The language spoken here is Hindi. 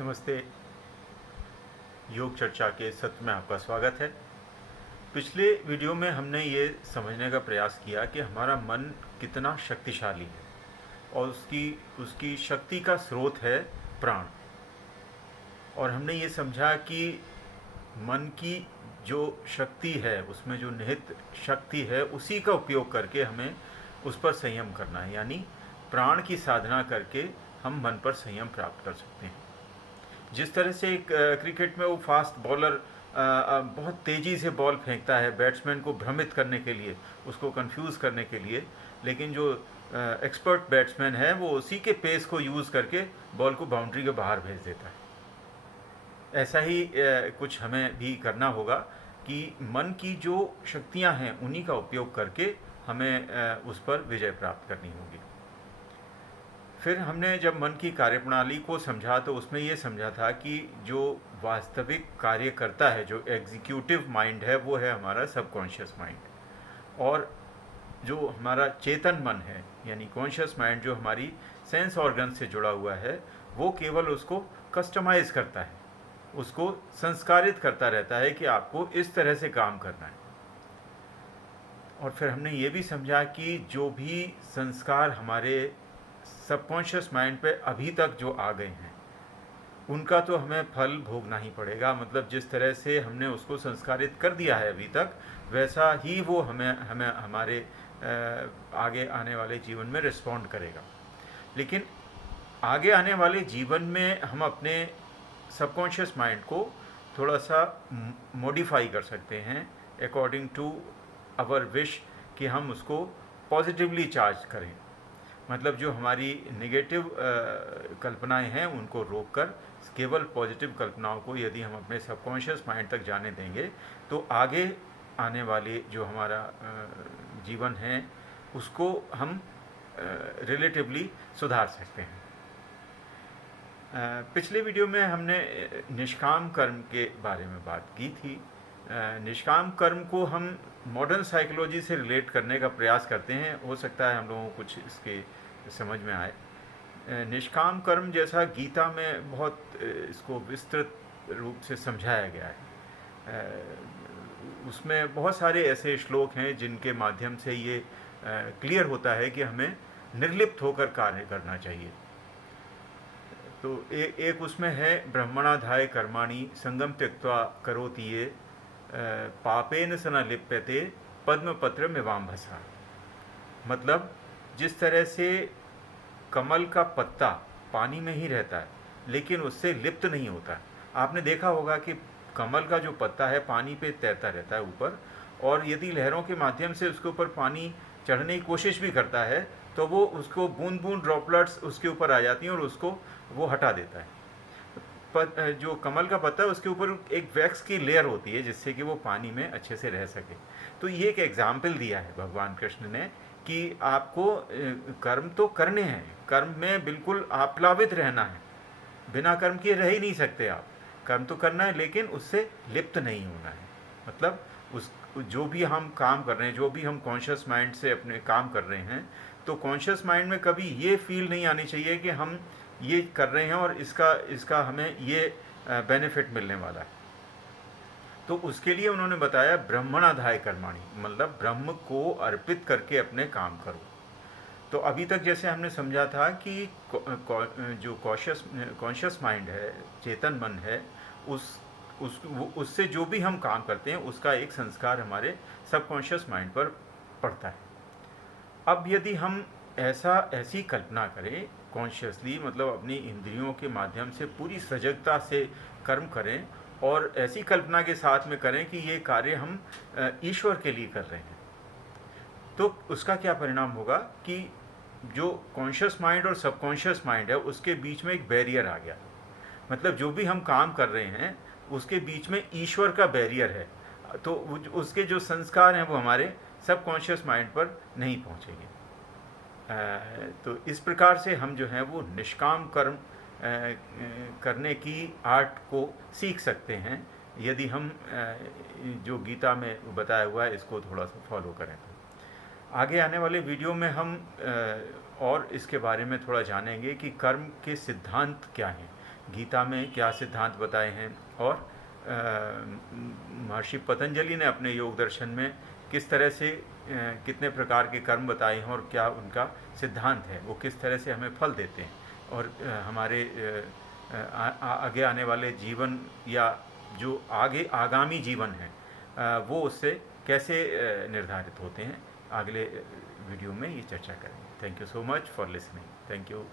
नमस्ते। योग चर्चा के सत्र में आपका स्वागत है। पिछले वीडियो में हमने ये समझने का प्रयास किया कि हमारा मन कितना शक्तिशाली है और उसकी उसकी शक्ति का स्रोत है प्राण। और हमने ये समझा कि मन की जो शक्ति है, उसमें जो निहित शक्ति है, उसी का उपयोग करके हमें उस पर संयम करना है, यानी प्राण की साधना करके हम मन पर संयम प्राप्त कर सकते हैं। जिस तरह से क्रिकेट में वो फास्ट बॉलर बहुत तेज़ी से बॉल फेंकता है बैट्समैन को भ्रमित करने के लिए, उसको कंफ्यूज करने के लिए, लेकिन जो एक्सपर्ट बैट्समैन है वो उसी के पेस को यूज़ करके बॉल को बाउंड्री के बाहर भेज देता है। ऐसा ही कुछ हमें भी करना होगा कि मन की जो शक्तियां हैं उन्हीं का उपयोग करके हमें उस पर विजय प्राप्त करनी होगी। फिर हमने जब मन की कार्यप्रणाली को समझा तो उसमें ये समझा था कि जो वास्तविक कार्य करता है, जो एग्जीक्यूटिव माइंड है, वो है हमारा सबकॉन्शियस माइंड, और जो हमारा चेतन मन है यानी कॉन्शियस माइंड, जो हमारी सेंस ऑर्गन से जुड़ा हुआ है, वो केवल उसको कस्टमाइज करता है, उसको संस्कारित करता रहता है कि आपको इस तरह से काम करना है। और फिर हमने ये भी समझा कि जो भी संस्कार हमारे सबकॉन्शियस माइंड पे अभी तक जो आ गए हैं, उनका तो हमें फल भोगना ही पड़ेगा। मतलब जिस तरह से हमने उसको संस्कारित कर दिया है अभी तक, वैसा ही वो हमें हमें हमारे आगे आने वाले जीवन में रिस्पॉन्ड करेगा। लेकिन आगे आने वाले जीवन में हम अपने सबकॉन्शियस माइंड को थोड़ा सा मॉडिफाई कर सकते हैं अकॉर्डिंग टू आवर विश, कि हम उसको पॉजिटिवली चार्ज करें। मतलब जो हमारी नेगेटिव कल्पनाएं हैं उनको रोककर केवल पॉजिटिव कल्पनाओं को यदि हम अपने सबकॉन्शियस माइंड तक जाने देंगे, तो आगे आने वाले जो हमारा जीवन है उसको हम रिलेटिवली सुधार सकते हैं। पिछले वीडियो में हमने निष्काम कर्म के बारे में बात की थी। निष्काम कर्म को हम मॉडर्न साइकोलॉजी से रिलेट करने का प्रयास करते हैं, हो सकता है हम लोगों को कुछ इसके समझ में आए। निष्काम कर्म जैसा गीता में बहुत इसको विस्तृत रूप से समझाया गया है। उसमें बहुत सारे ऐसे श्लोक हैं जिनके माध्यम से ये क्लियर होता है कि हमें निर्लिप्त होकर कार्य करना चाहिए। तो एक उसमें है, ब्रह्मणाधाय कर्माणि संगम त्यक्त्वा करोति ये पापेन स न लिप्यते पद्मपत्र मिवाम्भसा। मतलब जिस तरह से कमल का पत्ता पानी में ही रहता है लेकिन उससे लिप्त नहीं होता। आपने देखा होगा कि कमल का जो पत्ता है पानी पे तैरता रहता है ऊपर, और यदि लहरों के माध्यम से उसके ऊपर पानी चढ़ने की कोशिश भी करता है तो वो उसको बूंद बूंद ड्रॉपलेट्स उसके ऊपर आ जाती हैं और उसको वो हटा देता है। जो कमल का पत्ता है उसके ऊपर एक वैक्स की लेयर होती है जिससे कि वो पानी में अच्छे से रह सके। तो ये एक एग्जाम्पल दिया है भगवान कृष्ण ने कि आपको कर्म तो करने हैं, कर्म में बिल्कुल आप प्लावित रहना है, बिना कर्म किए रह ही नहीं सकते आप। कर्म तो करना है लेकिन उससे लिप्त नहीं होना है। मतलब उस जो भी हम काम कर रहे हैं, जो भी हम कॉन्शियस माइंड से अपने काम कर रहे हैं, तो कॉन्शियस माइंड में कभी ये फील नहीं आनी चाहिए कि हम ये कर रहे हैं और इसका हमें ये बेनिफिट मिलने वाला है। तो उसके लिए उन्होंने बताया ब्रह्मणाधाय कर्माणि, मतलब ब्रह्म को अर्पित करके अपने काम करो। तो अभी तक जैसे हमने समझा था कि जो कॉन्शियस माइंड है, चेतन मन है, उससे जो भी हम काम करते हैं उसका एक संस्कार हमारे सबकॉन्शियस माइंड पर पड़ता है। अब यदि हम ऐसी कल्पना करें कॉन्शियसली, मतलब अपनी इंद्रियों के माध्यम से पूरी सजगता से कर्म करें और ऐसी कल्पना के साथ में करें कि ये कार्य हम ईश्वर के लिए कर रहे हैं, तो उसका क्या परिणाम होगा कि जो कॉन्शियस माइंड और सबकॉन्शियस माइंड है उसके बीच में एक बैरियर आ गया। मतलब जो भी हम काम कर रहे हैं उसके बीच में ईश्वर का बैरियर है, तो उसके जो संस्कार हैं वो हमारे सबकॉन्शियस माइंड पर नहीं पहुंचेंगे। तो इस प्रकार से हम जो हैं वो निष्काम कर्म करने की आर्ट को सीख सकते हैं यदि हम जो गीता में बताया हुआ है इसको थोड़ा सा फॉलो करें। तो आगे आने वाले वीडियो में हम और इसके बारे में थोड़ा जानेंगे कि कर्म के सिद्धांत क्या हैं। गीता में क्या सिद्धांत बताए हैं, और महर्षि पतंजलि ने अपने योग दर्शन में किस तरह से कितने प्रकार के कर्म बताए हैं और क्या उनका सिद्धांत है, वो किस तरह से हमें फल देते हैं, और हमारे आगे आने वाले जीवन या जो आगे आगामी जीवन है वो उससे कैसे निर्धारित होते हैं। अगले वीडियो में ये चर्चा करेंगे। Thank you so much for listening. Thank you.